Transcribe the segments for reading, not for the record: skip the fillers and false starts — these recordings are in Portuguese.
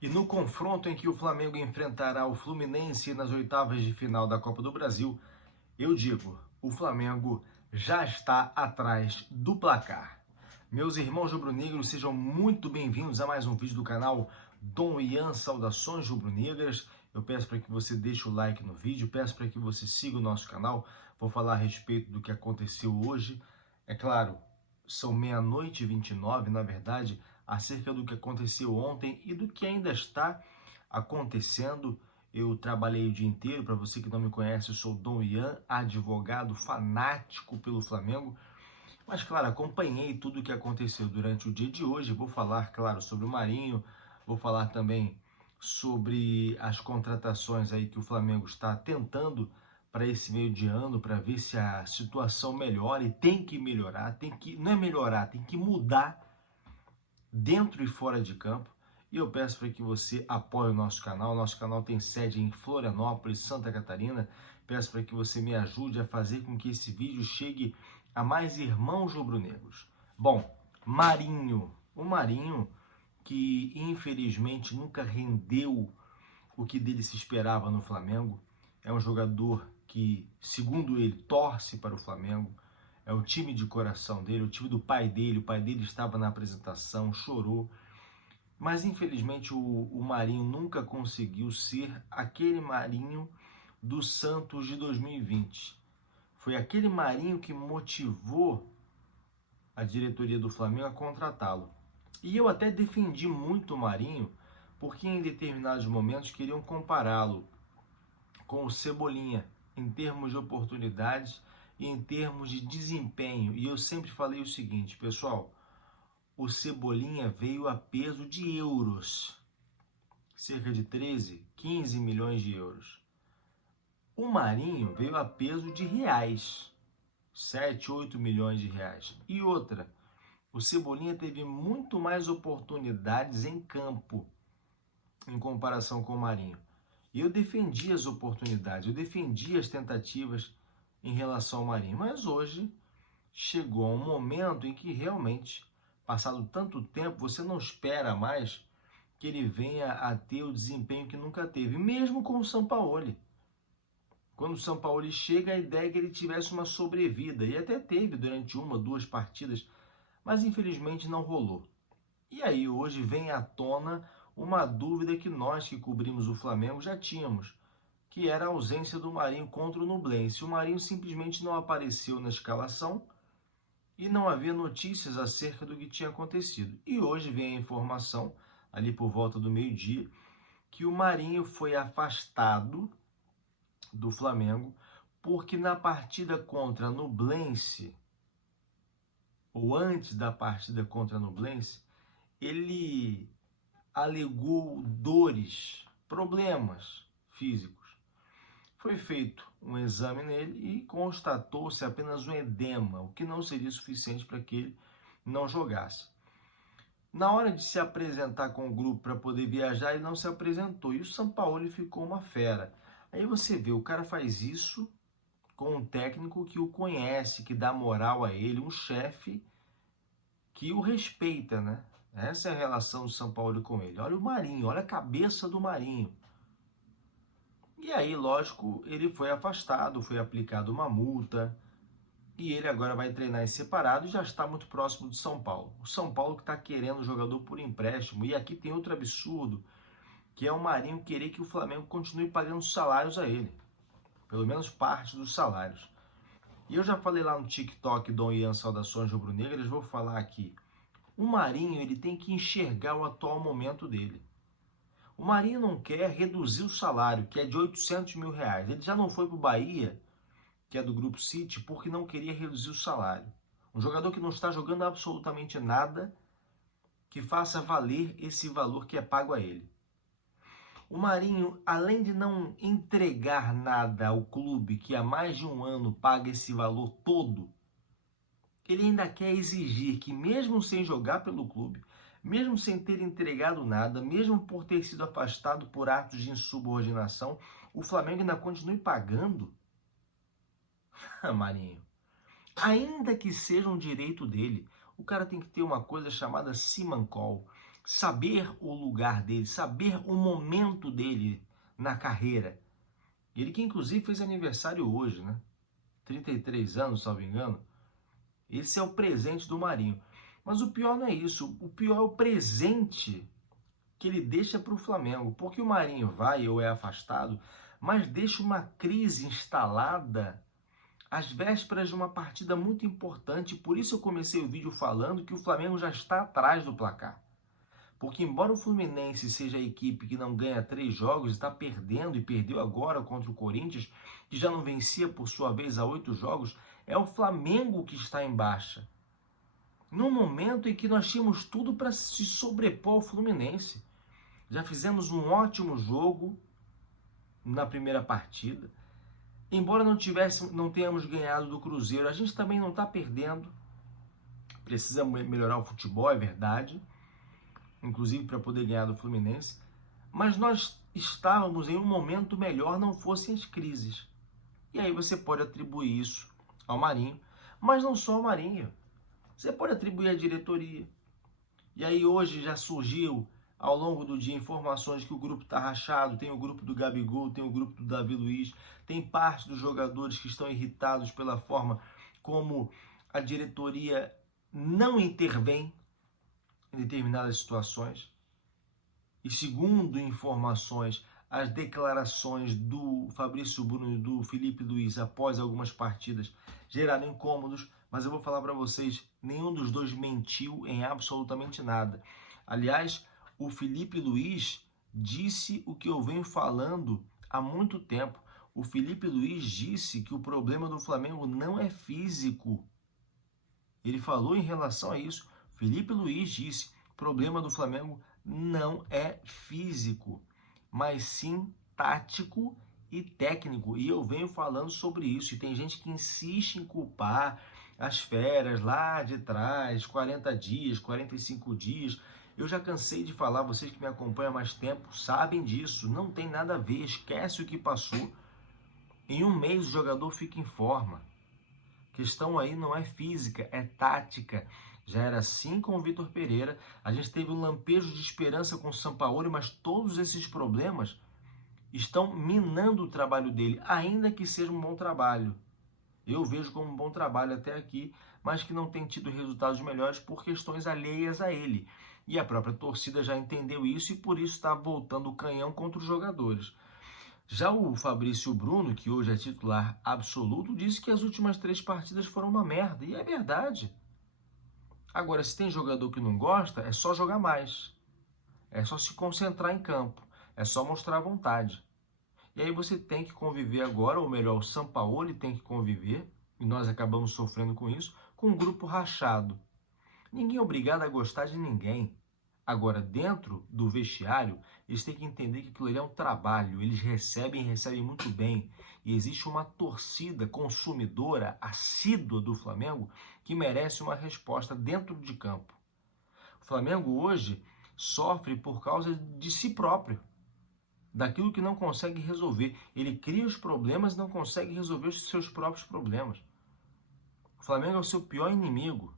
E no confronto em que o Flamengo enfrentará o Fluminense nas oitavas de final da Copa do Brasil, eu digo, o Flamengo já está atrás do placar. Meus irmãos rubro-negros, sejam muito bem-vindos a mais um vídeo do canal Dom Ian Saudações Rubro-Negras. Eu peço para que você deixe o like no vídeo, peço para que você siga o nosso canal. Vou falar a respeito do que aconteceu hoje. É claro, são 00h29, na verdade, acerca do que aconteceu ontem e do que ainda está acontecendo. Eu trabalhei o dia inteiro. Para você que não me conhece, eu sou Dom Ian, advogado fanático pelo Flamengo. Mas, claro, acompanhei tudo o que aconteceu durante o dia de hoje. Vou falar, claro, sobre o Marinho, vou falar também sobre as contratações aí que o Flamengo está tentando para esse meio de ano, para ver se a situação melhora. E tem que melhorar, não é melhorar, tem que mudar dentro e fora de campo. E eu peço para que você apoie o nosso canal. O nosso canal tem sede em Florianópolis, Santa Catarina. Peço para que você me ajude a fazer com que esse vídeo chegue a mais irmãos rubro-negros. Bom, Marinho. O Marinho, que infelizmente nunca rendeu o que dele se esperava no Flamengo. É um jogador que, segundo ele, torce para o Flamengo. É o time de coração dele, o time do pai dele. O pai dele estava na apresentação, chorou. Mas, infelizmente, o Marinho nunca conseguiu ser aquele Marinho do Santos de 2020. Foi aquele Marinho que motivou a diretoria do Flamengo a contratá-lo. E eu até defendi muito o Marinho, porque em determinados momentos queriam compará-lo com o Cebolinha, em termos de oportunidades e em termos de desempenho. E eu sempre falei o seguinte, pessoal: o Cebolinha veio a peso de euros, cerca de 13, 15 milhões de euros. O Marinho veio a peso de reais, 7, 8 milhões de reais. E outra, o Cebolinha teve muito mais oportunidades em campo em comparação com o Marinho. E eu defendi as oportunidades, eu defendi as tentativas em relação ao Marinho. Mas hoje chegou um momento em que realmente, passado tanto tempo, você não espera mais que ele venha a ter o desempenho que nunca teve, mesmo com o Sampaoli. Quando o Sampaoli chega, a ideia é que ele tivesse uma sobrevida, e até teve durante 1, 2 partidas, mas infelizmente não rolou. E aí hoje vem à tona uma dúvida que nós que cobrimos o Flamengo já tínhamos, que era a ausência do Marinho contra o Nublense. O Marinho simplesmente não apareceu na escalação e não havia notícias acerca do que tinha acontecido. E hoje vem a informação, ali por volta do meio-dia, que o Marinho foi afastado do Flamengo porque na partida contra a Nublense, ou antes da partida contra a Nublense, ele alegou dores, problemas físicos. Foi feito um exame nele e constatou-se apenas um edema, o que não seria suficiente para que ele não jogasse. Na hora de se apresentar com o grupo para poder viajar, ele não se apresentou e o Sampaoli ficou uma fera. Aí você vê, o cara faz isso com um técnico que o conhece, que dá moral a ele, um chefe que o respeita, né? Essa é a relação do Sampaoli com ele. Olha o Marinho, olha a cabeça do Marinho. E aí, lógico, ele foi afastado, foi aplicada uma multa, e ele agora vai treinar em separado e já está muito próximo de São Paulo. O São Paulo que está querendo o jogador por empréstimo. E aqui tem outro absurdo, que é o Marinho querer que o Flamengo continue pagando salários a ele. Pelo menos parte dos salários. E eu já falei lá no TikTok, Dom Ian Saudações Rubro-Negras, vou falar aqui. O Marinho, ele tem que enxergar o atual momento dele. O Marinho não quer reduzir o salário, que é de 800 mil reais. Ele já não foi para o Bahia, que é do Grupo City, porque não queria reduzir o salário. Um jogador que não está jogando absolutamente nada, que faça valer esse valor que é pago a ele. O Marinho, além de não entregar nada ao clube, que há mais de um ano paga esse valor todo, ele ainda quer exigir que, mesmo sem jogar pelo clube, mesmo sem ter entregado nada, mesmo por ter sido afastado por atos de insubordinação, o Flamengo ainda continue pagando? Marinho, ainda que seja um direito dele, o cara tem que ter uma coisa chamada Simancol. saber o lugar dele, saber o momento dele na carreira. Ele que inclusive fez aniversário hoje, né? 33 anos, salvo engano. Esse é o presente do Marinho. Mas o pior não é isso, o pior é o presente que ele deixa para o Flamengo, porque o Marinho vai ou é afastado, mas deixa uma crise instalada às vésperas de uma partida muito importante. Por isso eu comecei o vídeo falando que o Flamengo já está atrás do placar. Porque embora o Fluminense seja a equipe que não ganha 3 jogos, está perdendo e perdeu agora contra o Corinthians, que já não vencia por sua vez há 8 jogos, é o Flamengo que está em baixa. No momento em que nós tínhamos tudo para se sobrepor ao Fluminense. Já fizemos um ótimo jogo na primeira partida. Embora não tenhamos ganhado do Cruzeiro, a gente também não está perdendo. Precisa melhorar o futebol, é verdade. Inclusive para poder ganhar do Fluminense. Mas nós estávamos em um momento melhor, não fossem as crises. E aí você pode atribuir isso ao Marinho, mas não só ao Marinho. Você pode atribuir à diretoria. E aí hoje já surgiu, ao longo do dia, informações que o grupo está rachado, tem o grupo do Gabigol, tem o grupo do Davi Luiz, tem parte dos jogadores que estão irritados pela forma como a diretoria não intervém em determinadas situações. E segundo informações, as declarações do Fabrício Bruno e do Felipe Luiz após algumas partidas geraram incômodos, mas eu vou falar para vocês, nenhum dos dois mentiu em absolutamente nada. Aliás, o Felipe Luiz disse o que eu venho falando há muito tempo. O Felipe Luiz disse que o problema do Flamengo não é físico. Ele falou em relação a isso. Felipe Luiz disse: o problema do Flamengo não é físico, mas sim tático e técnico. E eu venho falando sobre isso. E tem gente que insiste em culpar as férias lá de trás, 40 dias, 45 dias. Eu já cansei de falar, vocês que me acompanham há mais tempo sabem disso. Não tem nada a ver, esquece o que passou. Em um mês o jogador fica em forma. A questão aí não é física, é tática. Já era assim com o Vitor Pereira. A gente teve um lampejo de esperança com o Sampaoli, mas todos esses problemas estão minando o trabalho dele, ainda que seja um bom trabalho. Eu vejo como um bom trabalho até aqui, mas que não tem tido resultados melhores por questões alheias a ele. E a própria torcida já entendeu isso e por isso está voltando o canhão contra os jogadores. Já o Fabrício Bruno, que hoje é titular absoluto, disse que as últimas 3 partidas foram uma merda. E é verdade. Agora, se tem jogador que não gosta, é só jogar mais. É só se concentrar em campo. É só mostrar vontade. E aí você tem que conviver agora, ou melhor, o Sampaoli tem que conviver, e nós acabamos sofrendo com isso, com um grupo rachado. Ninguém é obrigado a gostar de ninguém. Agora, dentro do vestiário, eles têm que entender que aquilo ali é um trabalho. Eles recebem muito bem. E existe uma torcida consumidora, assídua do Flamengo, que merece uma resposta dentro de campo. O Flamengo hoje sofre por causa de si próprio, daquilo que não consegue resolver. Ele cria os problemas e não consegue resolver os seus próprios problemas. O Flamengo é o seu pior inimigo.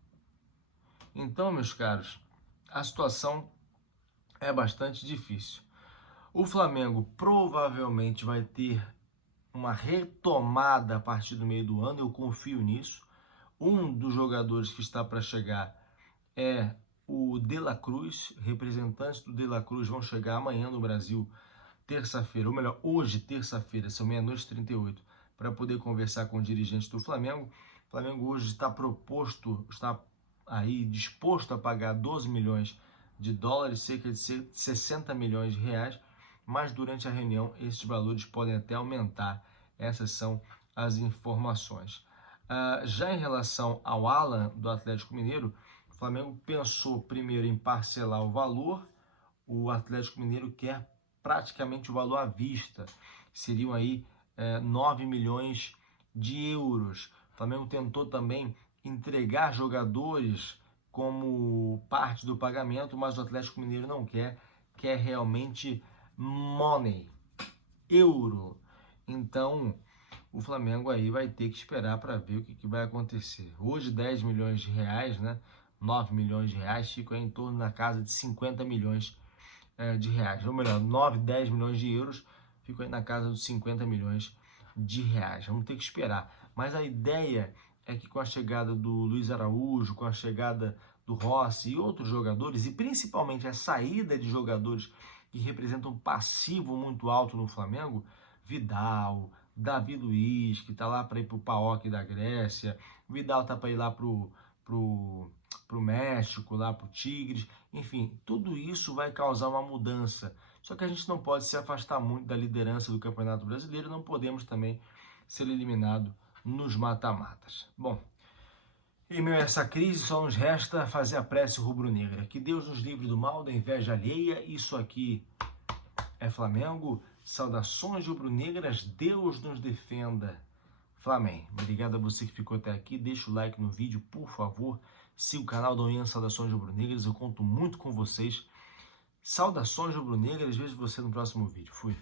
Então, meus caros, a situação é bastante difícil. O Flamengo provavelmente vai ter uma retomada a partir do meio do ano, eu confio nisso. Um dos jogadores que está para chegar é o De La Cruz. Representantes do De La Cruz vão chegar amanhã no Brasil, terça-feira, ou melhor, hoje, terça-feira, são 00h38, para poder conversar com dirigentes do Flamengo. O Flamengo hoje está disposto a pagar 12 milhões de dólares, cerca de 60 milhões de reais, mas durante a reunião esses valores podem até aumentar. Essas são as informações. Já em relação ao Alan do Atlético Mineiro, o Flamengo pensou primeiro em parcelar o valor. O Atlético Mineiro quer praticamente o valor à vista, seriam aí 9 milhões de euros. O Flamengo tentou também entregar jogadores como parte do pagamento, mas o Atlético Mineiro não quer realmente money, euro. Então o Flamengo aí vai ter que esperar para ver o que vai acontecer. Hoje 10 milhões de reais, né? 9 milhões de reais, ficam em torno da casa de 50 milhões de reais. Ou melhor, 9, 10 milhões de euros, ficam aí na casa dos 50 milhões de reais. Vamos ter que esperar. Mas a ideia é que com a chegada do Luiz Araújo, com a chegada do Rossi e outros jogadores, e principalmente a saída de jogadores que representam um passivo muito alto no Flamengo, Vidal, Davi Luiz, que está lá para ir para o PAOK da Grécia, Vidal está para ir lá para o México, lá para o Tigres, enfim, tudo isso vai causar uma mudança. Só que a gente não pode se afastar muito da liderança do Campeonato Brasileiro, não podemos também ser eliminado nos mata-matas. Bom, em meio a essa crise, só nos resta fazer a prece rubro-negra. Que Deus nos livre do mal, da inveja alheia. Isso aqui é Flamengo. Saudações rubro-negras. Deus nos defenda. Flamengo. Obrigado a você que ficou até aqui. Deixa o like no vídeo, por favor. Siga o canal da União Saudações Rubro-Negras. Eu conto muito com vocês. Saudações rubro-negras. Vejo você no próximo vídeo. Fui.